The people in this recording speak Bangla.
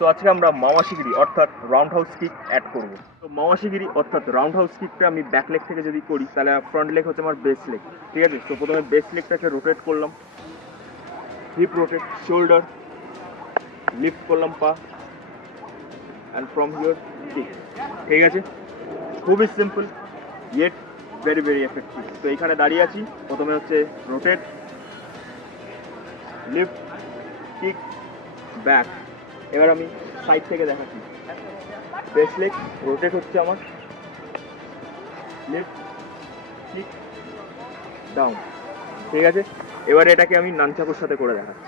সো আজকে আমরা মাওয়াশিগিরি অর্থাৎ রাউন্ড হাউস কিক অ্যাড করব। তো মাওয়াশিগিরি অর্থাৎ রাউন্ড হাউস কিকটা আমি ব্যাক লেগ থেকে যদি করি তাহলে ফ্রন্ট লেগ হচ্ছে আমার বেস লেগ, ঠিক আছে? তো প্রথমে বেস লেগটাকে রোটেট করলাম, হিপ রোটেট, শোল্ডার, লিফট করলাম পা, অ্যান্ড ফ্রম হিয়ার কিক, ঠিক আছে? খুবই simple yet very very effective. তো এইখানে দাঁড়িয়ে আছি, প্রথমে হচ্ছে রোটেট, লিফট, কিক, ব্যাক। এবার আমি সাইড থেকে দেখাচ্ছি, বেস লেগ রোটেট হচ্ছে আমার, লিফট, কিক, ডাউন, ঠিক আছে? এবারে এটাকে আমি নানচাকুর সাথে করে দেখাচ্ছি।